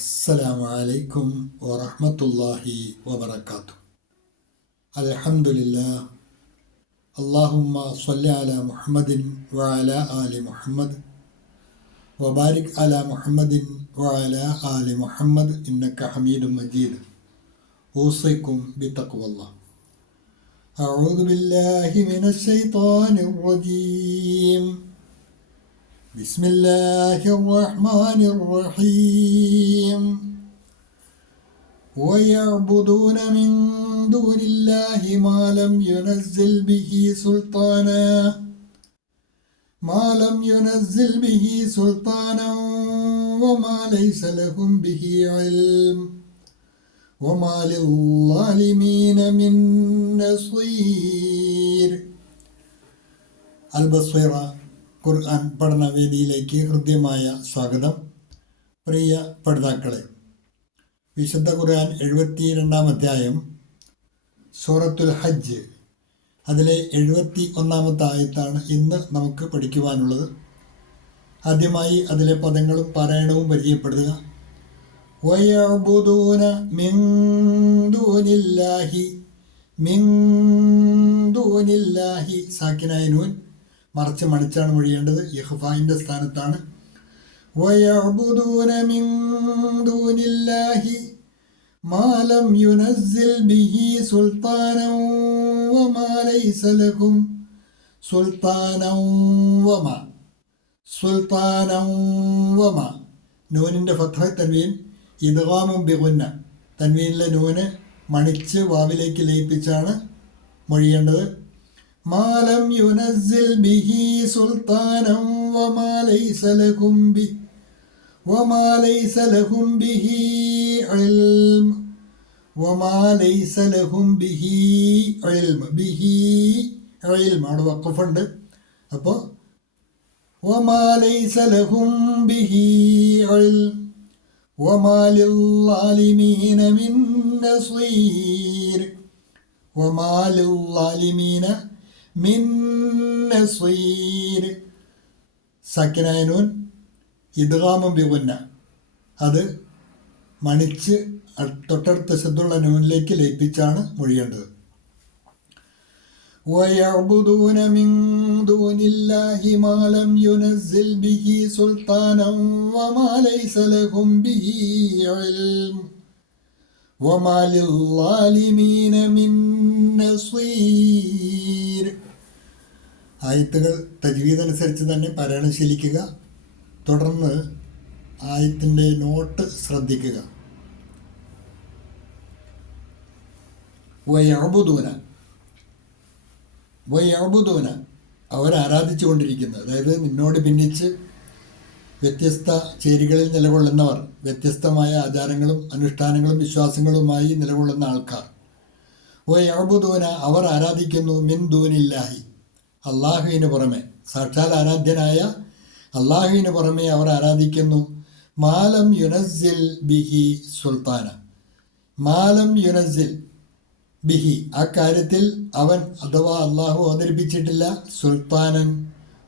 السلام عليكم ورحمة الله وبركاته. الحمد لله. اللهم صل على محمد وعلى آل محمد وبارك على محمد وعلى آل محمد إنك حميد مجيد. أوصيكم بتقوى الله. أعوذ بالله من الشيطان الرجيم. بسم الله الرحمن الرحيم. ويعبدون من دون الله ما لم ينزل به سلطانا وما ليس لهم به علم وما للظالمين من نصير. البصيرة ഖുർആൻ പഠനവേദിയിലേക്ക് ഹൃദ്യമായ സ്വാഗതം. പ്രിയ പഠിതാക്കളെ, വിശുദ്ധ ഖുർആൻ 72-ാം അധ്യായം സൂറത്തുൽ ഹജ്ജ്, അതിലെ 71-ാമത്തെ ആയത്താണ് ഇന്ന് നമുക്ക് പഠിക്കുവാനുള്ളത്. ആദ്യമായി അതിലെ പദങ്ങളും പാരായണവും പരിചയപ്പെടുക. വയഅ്ബുദൂന മിൻ ദൂനില്ലാഹി സാക്കിനായ നൂൻ മറിച്ച് മണിച്ചാണ് മൊഴിയേണ്ടത്. ഇഖ്ഫായിൻ്റെ സ്ഥാനത്താണ്. വയഅ്ബുദൂന മിൻ ദൂനില്ലാഹി മാ ലം യുനസ്സിൽ ബിഹി സുൽത്താനൻ വമാ ലൈസ ലഹും സുൽത്താനൻ വമാ. നൂനിൻ്റെ ഫത്ഹ തൻവീൻ ഇദ്ഗാമും ബിഗുന്ന. തൻവീനിലെ നൂന് മണിച്ച് വാവിലേക്ക് ലയിപ്പിച്ചാണ് മൊഴിയേണ്ടത്. ما لم ينزل به سلطانا وما ليس لهم به علم അവിടെ വഖഫുണ്ട്. അപ്പോൾ وما ليس لهم به علم وما للظالمين من نصير. وما للظالمين മിൻ നസീർ. സക്കിനായ നൂൻ ഇദ്ഗാമും ബിഗുന്ന, അത് മണിച്ച് തൊട്ടടുത്ത ശബ്ദമുള്ള നൂനിലേക്ക് ലയിപ്പിച്ചാണ് മൊഴിയേണ്ടത്. വയഅ്ബുദൂന മിൻ ദൂനില്ലാഹി മാ ലം യുനസ്സിൽ ബിഹി സുൽത്താനൻ വമാ ലൈസ ലഹും ബിഹി ഇൽം വമാ ലിൽളാലിമീന മിൻ നസീർ. ആയത്തുകൾ തജ്വീദ് അനുസരിച്ച് തന്നെ പാരായണം ശീലിക്കുക. തുടർന്ന് ആയത്തിൻ്റെ നോട്ട് ശ്രദ്ധിക്കുക. വയഅ്ബുദൂന അവർ ആരാധിച്ചുകൊണ്ടിരിക്കുന്നത്, അതായത് നിന്നോട് ഭിന്നിച്ച് വ്യത്യസ്ത ചേരികളിൽ നിലകൊള്ളുന്നവർ, വ്യത്യസ്തമായ ആചാരങ്ങളും അനുഷ്ഠാനങ്ങളും വിശ്വാസങ്ങളുമായി നിലകൊള്ളുന്ന ആൾക്കാർ. വയഅ്ബുദൂന അവർ ആരാധിക്കുന്നു മിൻ ദൂനില്ലാഹി അള്ളാഹുവിന് പുറമെ, സാക്ഷാൽ ആരാധ്യനായ അള്ളാഹുവിന് പുറമെ അവർ ആരാധിക്കുന്നു. മാലം യുനസ്സിൽ ബിഹി സുൽത്താന. മാലം യുനസ്സിൽ ബിഹി, ആ കാര്യത്തിൽ അവൻ അഥവാ അള്ളാഹു അവതരിപ്പിച്ചിട്ടില്ല സുൽത്താനൻ,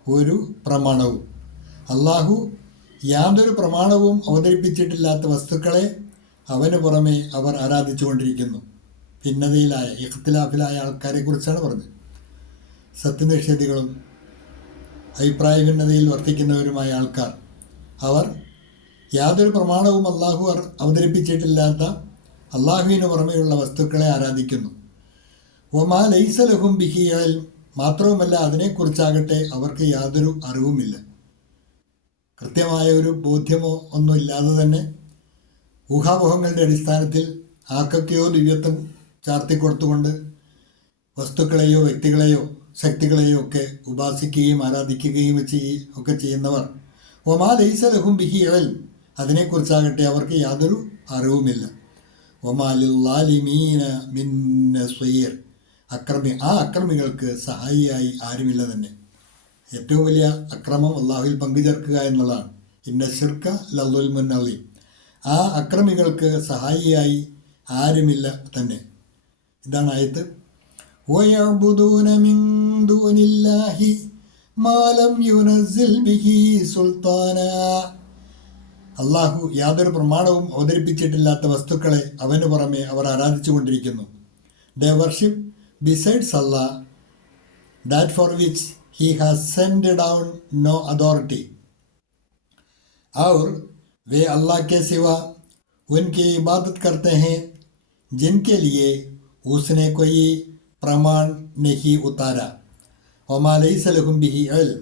ഒരു പ്രമാണവും. അള്ളാഹു യാതൊരു പ്രമാണവും അവതരിപ്പിച്ചിട്ടില്ലാത്ത വസ്തുക്കളെ അവന് പുറമെ അവർ ആരാധിച്ചുകൊണ്ടിരിക്കുന്നു. ഭിന്നതയിലായ ഇഖ്തിലാഫിലായ ആൾക്കാരെ കുറിച്ചാണ് പറഞ്ഞത്. സത്യനിഷേധികളും അഭിപ്രായ ഭിന്നതയിൽ വർത്തിക്കുന്നവരുമായ ആൾക്കാർ, അവർ യാതൊരു പ്രമാണവും അള്ളാഹു അവതരിപ്പിച്ചിട്ടില്ലാത്ത അള്ളാഹുവിന് പുറമെയുള്ള വസ്തുക്കളെ ആരാധിക്കുന്നു. വമാ ലൈസ ലഹും ബിഹി ഇൽം, മാത്രവുമല്ല അതിനെക്കുറിച്ചാകട്ടെ അവർക്ക് യാതൊരു അറിവുമില്ല. കൃത്യമായ ഒരു ബോധ്യമോ ഒന്നുമില്ലാതെ തന്നെ ഊഹാപോഹങ്ങളുടെ അടിസ്ഥാനത്തിൽ ആർക്കൊക്കെയോ ദിവ്യത്വം ചാർത്തിക്കൊടുത്തുകൊണ്ട് വസ്തുക്കളെയോ വ്യക്തികളെയോ ശക്തികളെയോ ഒക്കെ ഉപാസിക്കുകയും ആരാധിക്കുകയും ഒക്കെ ചെയ്യുന്നവർ, വമാ ലൈസ ലഹും ബിഹി ഇൽം, അതിനെക്കുറിച്ചാകട്ടെ അവർക്ക് യാതൊരു അറിവുമില്ല. വമാ ലിൽളാലിമീന മിൻ നസീർ, ആ അക്രമികൾക്ക് സഹായിയായി ആരുമില്ല തന്നെ. ഏറ്റവും വലിയ അക്രമം അള്ളാഹുവിൽ പങ്കുചേർക്കുക എന്നുള്ളതാണ്. ഇന്ന ശിർക ലദുൽമുൻ അളീം. ആ അക്രമികൾക്ക് സഹായിയായി ആരുമില്ല തന്നെ. ഇതാണ് ആയത്ത്. വയഅ്ബുദൂന മിൻ ദൂനില്ലാഹി മാ ലം യുനസ്സിൽ ബിഹി സുൽത്താന. അള്ളാഹു യാതൊരു പ്രമാണവും അവതരിപ്പിച്ചിട്ടില്ലാത്ത വസ്തുക്കളെ അവന് പുറമെ അവർ ആരാധിച്ചു കൊണ്ടിരിക്കുന്നു. They worship besides Allah that for which he has sent down no authority. और वे अल्लाह के सिवा उनकी इबादत करते हैं जिनके लिए उसने कोई प्रमाण नहीं उतारा. वमा लैस लहुम बिही इल्म,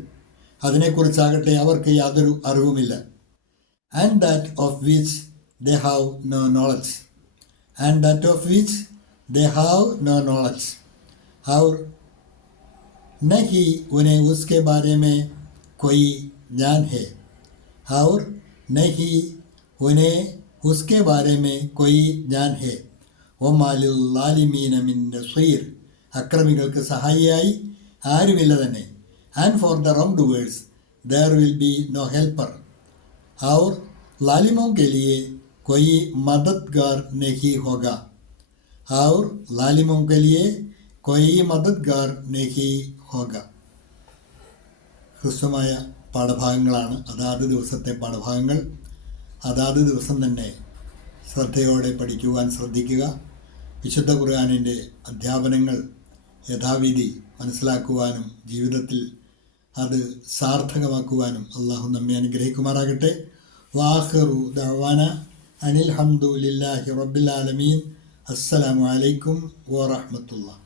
അതിനെക്കുറിച്ചാകട്ടെ അവർക്ക് യാതൊരു അറിവുമില്ല. And that of which they have no knowledge. And that of which they have no knowledge. और नहीं उन्हें उसके बारे में कोई ज्ञान है. और नहीं उन्हें उसके बारे में कोई ज्ञान है. वमा लिल्ज़ालिमीन मिन नसीर, അക്രമികൾക്ക് സഹായിയായി ആരുമില്ല തന്നെ. And for the wrongdoers there will be no helper. और लालिमों के लिए कोई मददगार नहीं होगा. और लालिमों के लिए कोई मददगार नहीं होगा. ഹ്രസ്വമായ പാഠഭാഗങ്ങളാണ്, അതാത് ദിവസത്തെ പാഠഭാഗങ്ങൾ. അതാത് ദിവസം തന്നെ ശ്രദ്ധയോടെ പഠിക്കുവാൻ ശ്രദ്ധിക്കുക. വിശുദ്ധ ഖുർആനിൻ്റെ അധ്യാപനങ്ങൾ യഥാവിധി മനസ്സിലാക്കുവാനും ജീവിതത്തിൽ അത് സാർത്ഥകമാക്കുവാനും അള്ളാഹു നമ്മെ അനുഗ്രഹിക്കുമാറാകട്ടെ. വാഖിറു ദഅവാന അനിൽ ഹംദുലില്ലാഹി റബ്ബിൽ ആലമീൻ. അസ്സലാമു അലൈക്കും വറഹ്മത്തുള്ളാഹി.